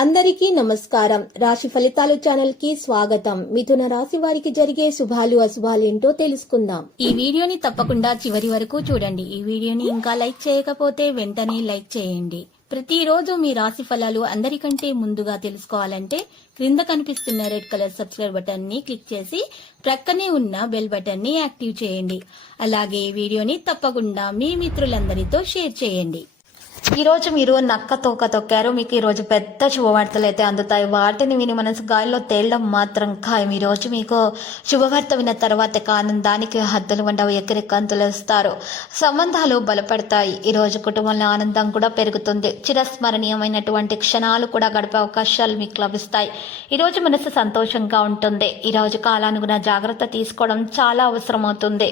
అందరికీ నమస్కారం. రాశి ఫలితాలు ఛానల్ కి స్వాగతం. మిథున రాశి వారికి జరిగే శుభాలు అశుభాలు ఏంటో తెలుసుకుందాం. ఈ వీడియోని తప్పకుండా చివరి వరకు చూడండి. ఈ వీడియోని ఇంకా లైక్ చేయకపోతే వెంటనే లైక్ చేయండి. ప్రతిరోజు మీ రాశి ఫలాలు అందరికంటే ముందుగా తెలుసుకోవాలంటే క్రింద కనిపిస్తున్న రెడ్ కలర్ సబ్స్క్రైబ్ బటన్ ని క్లిక్ చేసి ప్రక్కనే ఉన్న బెల్ బటన్ ని యాక్టివ్ చేయండి. అలాగే ఈ వీడియోని తప్పకుండా మీ మిత్రులందరితో షేర్ చేయండి. ఈ రోజు మీరు నక్క తోక తొక్కారు. మీకు ఈ రోజు పెద్ద శుభవార్తలు అయితే అందుతాయి. వాటిని విని మనసు గాలిలో తేలడం మాత్రం ఖాయం. ఈ రోజు మీకు శుభవార్త విన్న తర్వాత ఆనందానికి హద్దులు ఉండవు. ఎక్కరెక్కంతులు వస్తారు. సంబంధాలు బలపడతాయి. ఈ రోజు కుటుంబంలో ఆనందం కూడా పెరుగుతుంది. చిరస్మరణీయమైనటువంటి క్షణాలు కూడా గడిపే అవకాశాలు మీకు లభిస్తాయి. ఈ రోజు మనసు సంతోషంగా ఉంటుంది. ఈ రోజు కాలానుగుణ జాగ్రత్త తీసుకోవడం చాలా అవసరం అవుతుంది.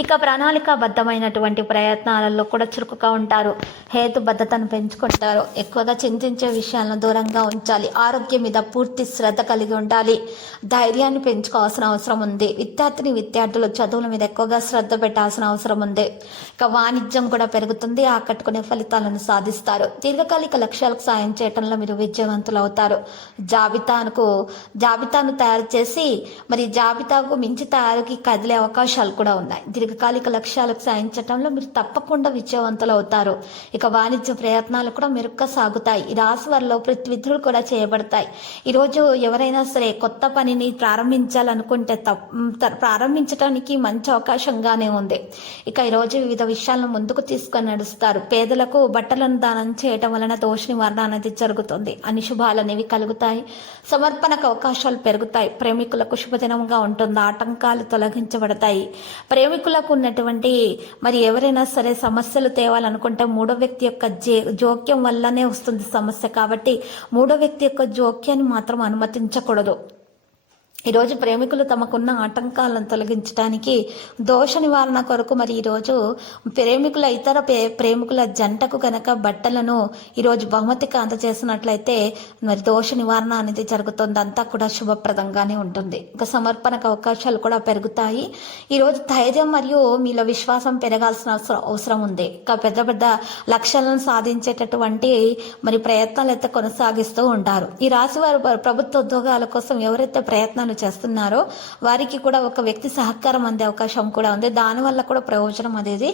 ఇక ప్రణాళికాబద్ధమైనటువంటి ప్రయత్నాలలో కూడా చురుకుగా ఉంటారు. హేతుబద్ధతను పెంచుకుంటారు. ఎక్కువగా చింతించే విషయాలను దూరంగా ఉంచాలి. ఆరోగ్యం మీద పూర్తి శ్రద్ధ కలిగి ఉండాలి. ధైర్యాన్ని పెంచుకోవాల్సిన అవసరం ఉంది. విద్యార్థులు చదువుల మీద ఎక్కువగా శ్రద్ధ పెట్టాల్సిన అవసరం ఉంది. ఇక వాణిజ్యం కూడా పెరుగుతుంది. ఆకట్టుకునే ఫలితాలను సాధిస్తారు. దీర్ఘకాలిక లక్ష్యాలకు సాయం చేయడంలో మీరు విజయవంతులు అవుతారు. జాబితాను తయారు చేసి జాబితాకు మించి తయారీకి కదిలే అవకాశాలు కూడా ఉన్నాయి. దీర్ఘకాలిక లక్ష్యాలకు సాధించడంలో మీరు తప్పకుండా విజయవంతులు అవుతారు. ఇక వాణిజ్య ప్రయత్నాలు కూడా మెరుగ్గా సాగుతాయి. ఈ రాశి వారిలో విధులు కూడా చేయబడతాయి. ఈరోజు ఎవరైనా సరే కొత్త పనిని ప్రారంభించాలనుకుంటే ప్రారంభించడానికి మంచి అవకాశంగానే ఉంది. ఇక ఈరోజు వివిధ విషయాలను ముందుకు తీసుకొని నడుస్తారు. పేదలకు బట్టలను దానం చేయటం వలన దోష నివారణ అనేది జరుగుతుంది. అన్ని శుభాలు అనేవి కలుగుతాయి. సమర్పణకు అవకాశాలు పెరుగుతాయి. ప్రేమికులకు శుభదినంగా ఉంటుంది. ఆటంకాలు తొలగించబడతాయి. ప్రేమికులకు ఉన్నటువంటి ఎవరైనా సరే సమస్యలు తేవాలనుకుంటే మూడో వ్యక్తి యొక్క జోక్యం వల్లనే వస్తుంది సమస్య. కాబట్టి మూడో వ్యక్తి యొక్క జోక్యాన్ని మాత్రం అనుమతించకూడదు. ఈరోజు ప్రేమికులు తమకున్న ఆటంకాలను తొలగించడానికి దోష నివారణ కొరకు ఈరోజు ప్రేమికుల ఇతర ప్రేమికుల జంటకు కనుక బట్టలను ఈరోజు బహుమతిగా అందజేసినట్లయితే దోష నివారణ అనేది జరుగుతుంది. అంతా కూడా శుభప్రదంగానే ఉంటుంది. ఇంకా సమర్పణకు అవకాశాలు కూడా పెరుగుతాయి. ఈరోజు ధైర్యం మరియు మీలో విశ్వాసం పెరగాల్సిన అవసరం ఉంది. ఇంకా పెద్ద పెద్ద లక్ష్యాలను సాధించేటటువంటి ప్రయత్నాలు అయితే కొనసాగిస్తూ ఉంటారు. ఈ రాశి వారు ప్రభుత్వ ఉద్యోగాల కోసం ఎవరైతే ప్రయత్నాలు చేస్తున్నారో వారికి కూడా ఒక వ్యక్తి సహకారం అందే అవకాశం కూడా ఉంది. దానివల్ల కూడా ప్రయోజనం అనేది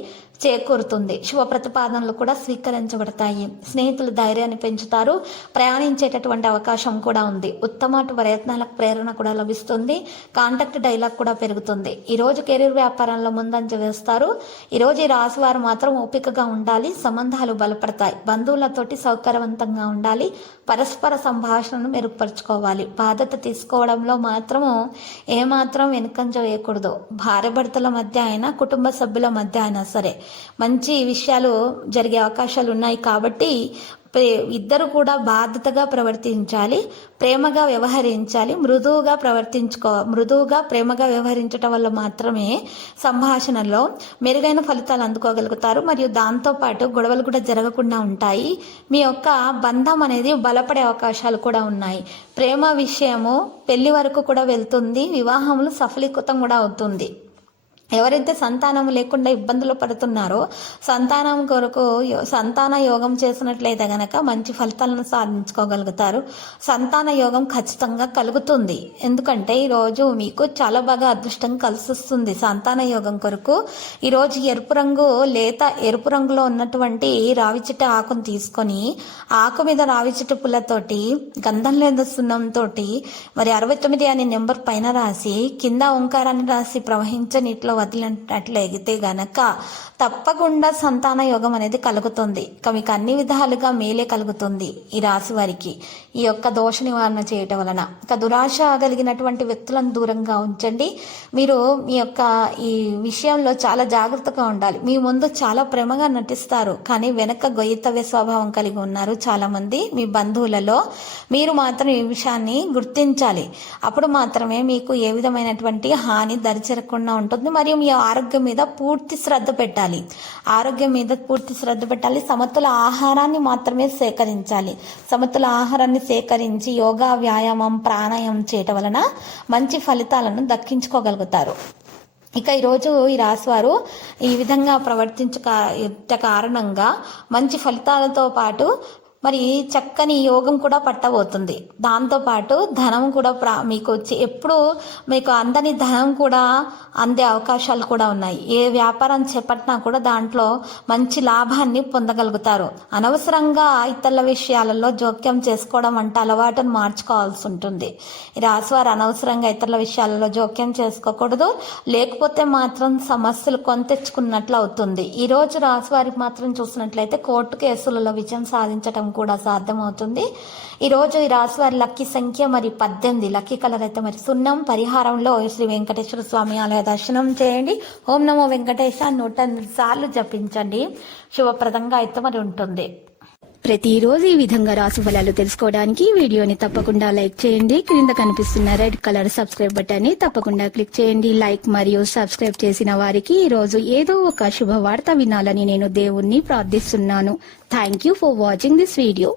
చేకూరుతుంది. శుభ ప్రతిపాదనలు కూడా స్వీకరించబడతాయి. స్నేహితులు ధైర్యాన్ని పెంచుతారు. ప్రయాణించేటటువంటి అవకాశం కూడా ఉంది. ఉత్తమ ప్రయత్నాలకు ప్రేరణ కూడా లభిస్తుంది. కాంటాక్ట్ డైలాగ్ కూడా పెరుగుతుంది. ఈ రోజు కెరీర్ వ్యాపారంలో ముందంజ వేస్తారు. ఈ రోజు ఈ రాశి వారు మాత్రం ఓపికగా ఉండాలి. సంబంధాలు బలపడతాయి. బంధువులతోటి సౌకర్యవంతంగా ఉండాలి. పరస్పర సంభాషణను మెరుగుపరుచుకోవాలి. బాధ్యత తీసుకోవడంలో మాత్రము ఏమాత్రం వెనుకంజ వేయకూడదు. భార్య భర్తల మధ్య అయినా కుటుంబ సభ్యుల మధ్య అయినా సరే మంచి విషయాలు జరిగే అవకాశాలు ఉన్నాయి. కాబట్టి ఇద్దరు కూడా బాధ్యతగా ప్రవర్తించాలి. ప్రేమగా వ్యవహరించాలి. మృదువుగా ప్రేమగా వ్యవహరించడం వల్ల మాత్రమే సంభాషణలో మెరుగైన ఫలితాలు అందుకోగలుగుతారు. మరియు దాంతోపాటు గొడవలు కూడా జరగకుండా ఉంటాయి. మీ యొక్క బంధం అనేది బలపడే అవకాశాలు కూడా ఉన్నాయి. ప్రేమ విషయము పెళ్లి వరకు కూడా వెళ్తుంది. వివాహములు సఫలీకృతం కూడా అవుతుంది. ఎవరైతే సంతానం లేకుండా ఇబ్బందులు పడుతున్నారో సంతానం కొరకు సంతాన యోగం చేసినట్లయితే గనక మంచి ఫలితాలను సాధించుకోగలుగుతారు. సంతాన యోగం ఖచ్చితంగా కలుగుతుంది. ఎందుకంటే ఈరోజు మీకు చాలా బాగా అదృష్టం కలిసి వస్తుంది. సంతాన యోగం కొరకు ఈరోజు లేత ఎరుపు రంగులో ఉన్నటువంటి రావిచిట్ట ఆకును తీసుకొని ఆకు మీద రావిచిట్ట పుల్లతోటి గంధం లేదా సున్నంతో 69 అనే నెంబర్ పైన రాసి కింద ఓంకారాన్ని రాసి ప్రవహించే నీటిలో వదిలినట్లయితే గనక తప్పకుండా సంతాన యోగం అనేది కలుగుతుంది. ఇక మీకు అన్ని విధాలుగా మేలే కలుగుతుంది. ఈ రాశి వారికి ఈ యొక్క దోష నివారణ చేయటం వలన ఇక దురాశ కలిగినటువంటి వ్యక్తులను దూరంగా ఉంచండి. మీరు మీ యొక్క ఈ విషయంలో చాలా జాగ్రత్తగా ఉండాలి. మీ ముందు చాలా ప్రేమగా నటిస్తారు, కానీ వెనక గొయ్యితవ్య స్వభావం కలిగి ఉన్నారు చాలా మంది మీ బంధువులలో. మీరు మాత్రం ఈ విషయాన్ని గుర్తించాలి. అప్పుడు మాత్రమే మీకు ఏ విధమైనటువంటి హాని దరిచేరకుండా ఉంటుంది. మరియు మీ ఆరోగ్యం మీద పూర్తి శ్రద్ధ పెట్టాలి. సమతుల ఆహారాన్ని మాత్రమే సేకరించాలి. సమతుల ఆహారాన్ని సేకరించి యోగా, వ్యాయామం, ప్రాణాయామం చేయటం వలన మంచి ఫలితాలను దక్కించుకోగలుగుతారు. ఇక ఈరోజు ఈ రాశివారు ఈ విధంగా ప్రవర్తించ కారణంగా మంచి ఫలితాలతో పాటు మరి చక్కని యోగం కూడా పట్టబోతుంది. దాంతోపాటు ధనం కూడా మీకు వచ్చి ఎప్పుడు మీకు అందని ధనం కూడా అందే అవకాశాలు కూడా ఉన్నాయి. ఏ వ్యాపారం చేపట్టినా కూడా దాంట్లో మంచి లాభాన్ని పొందగలుగుతారు. అనవసరంగా ఇతరుల విషయాలలో జోక్యం చేసుకోవడం అంటే అలవాటును మార్చుకోవాల్సి ఉంటుంది. ఈ రాశివారు అనవసరంగా ఇతరుల విషయాలలో జోక్యం చేసుకోకూడదు. లేకపోతే మాత్రం సమస్యలు కొని తెచ్చుకున్నట్లు అవుతుంది. ఈ రోజు రాశివారికి మాత్రం చూసినట్లయితే కోర్టు కేసులలో విజయం సాధించడం కూడా సాధ్యమవుతుంది. ఈ రోజు ఈ రాశి వారి లక్కీ సంఖ్య మరి 18, లక్కీ కలర్ అయితే మరి సున్నం. పరిహారంలో శ్రీ వెంకటేశ్వర స్వామి ఆలయ దర్శనం చేయండి. ఓం నమో వెంకటేశ 108 సార్లు జపించండి. శుభప్రదంగా అయితే మరి ఉంటుంది. ప్రతిరోజు ఈ విధంగా రాశి ఫలాలు తెలుసుకోవడానికి వీడియోని తప్పకుండా లైక్ చేయండి. క్రింద కనిపిస్తున్న రెడ్ కలర్ సబ్స్క్రైబ్ బటన్ ని తప్పకుండా క్లిక్ చేయండి. లైక్ మరియు సబ్స్క్రైబ్ చేసిన వారికి ఈ రోజు ఏదో ఒక శుభవార్త వినాలని నేను దేవుణ్ణి ప్రార్థిస్తున్నాను. Thank you for watching this video.